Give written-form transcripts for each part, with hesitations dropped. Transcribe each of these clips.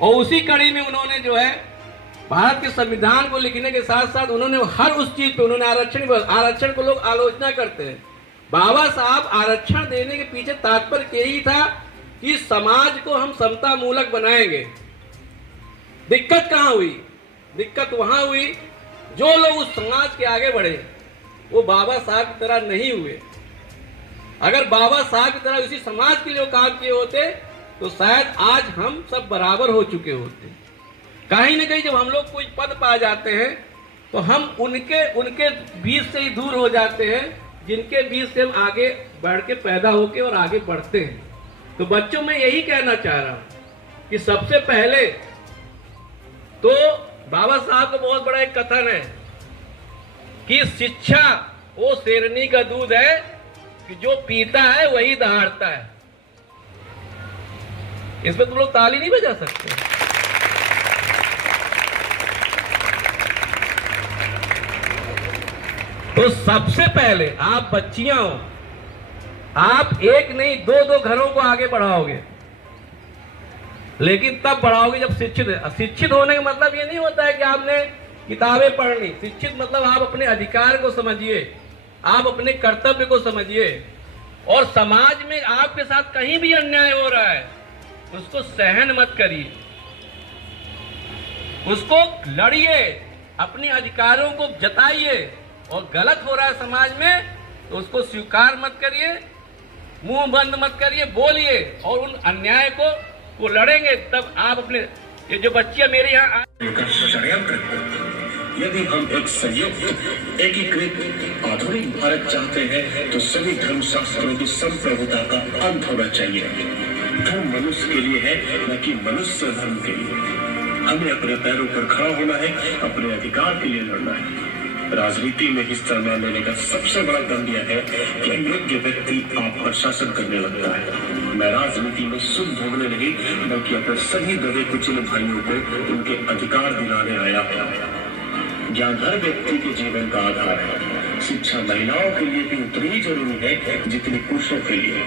और उसी कड़ी में उन्होंने जो है भारत के संविधान को लिखने के साथ साथ उन्होंने हर उस चीज पे उन्होंने आरक्षण को लोग आलोचना करते हैं। बाबा साहब आरक्षण देने के पीछे तात्पर्य यही था कि समाज को हम समता मूलक बनाएंगे। दिक्कत कहां हुई? दिक्कत वहां हुई जो लोग उस समाज के आगे बढ़े वो बाबा साहब की तरह नहीं हुए। अगर बाबा साहब की तरह इसी समाज के लिए काम किए होते तो शायद आज हम सब बराबर हो चुके होते। कहीं न कहीं जब हम लोग कोई पद पा जाते हैं तो हम उनके बीच से ही दूर हो जाते हैं जिनके बीच से हम आगे बढ़ के पैदा होके और आगे बढ़ते हैं। तो बच्चों में यही कहना चाह रहा हूं कि सबसे पहले तो बाबा साहब का बहुत बड़ा एक कथन है कि शिक्षा वो शेरनी का दूध है कि जो पीता है वही दहाड़ता है। इसमें तुम लोग ताली नहीं बजा सकते। तो सबसे पहले आप बच्चियां हो, आप एक नहीं दो घरों को आगे बढ़ाओगे, लेकिन तब बढ़ाओगे जब शिक्षित है। शिक्षित होने का मतलब ये नहीं होता है कि आपने किताबें पढ़नी। शिक्षित मतलब आप अपने अधिकार को समझिए, आप अपने कर्तव्य को समझिए और समाज में आपके साथ कहीं भी अन्याय हो रहा है उसको सहन मत करिए, उसको लड़िए, अपने अधिकारों को जताइए और गलत हो रहा है समाज में तो उसको स्वीकार मत करिए, मुंह बंद मत करिए, बोलिए और उन अन्याय को लड़ेंगे। तब आप अपने ये जो बच्चियां मेरे यहाँ यदि हम एक संयुक्त एकीकृत आधुनिक भारत चाहते हैं तो सभी धर्म शास्त्रों की संप्रभुता का अंत होना चाहिए। धर्म मनुष्य के लिए है न कि मनुष्य धर्म के लिए। हमें अपने पैरों पर खड़ा होना है, अपने अधिकार के लिए लड़ना है। राजनीति में हिस्सा न लेने का सबसे बड़ा दंड यह है कि अयोग्य व्यक्ति आप पर शासन करने लगता है। मैं राजनीति में सुख भोगने नहीं बल्कि अपने सभी दबे कुचले भाइयों को उनके अधिकार दिलाने आया। ज्ञान हर व्यक्ति के जीवन का आधार है। शिक्षा महिलाओं के लिए भी उतनी ही जरूरी है जितनी पुरुषों के लिए।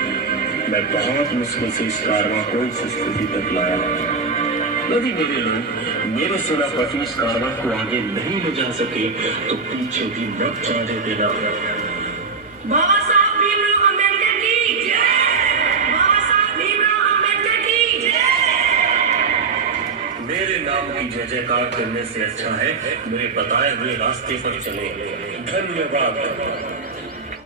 मैं बहुत मुश्किल से इस कारवां को इस स्थिति तक लाया। यदि मेरे लोग मेरे सेनापति इस कारवां को आगे नहीं ले जा सके तो पीछे भी मत जाने देना। बाबा साहब भीमराव अम्बेडकर की जय। बाबा साहब भीमराव अम्बेडकर की जय। मेरे नाम की जय जयकार करने से अच्छा है मेरे बताए हुए रास्ते पर चले। धन्यवाद।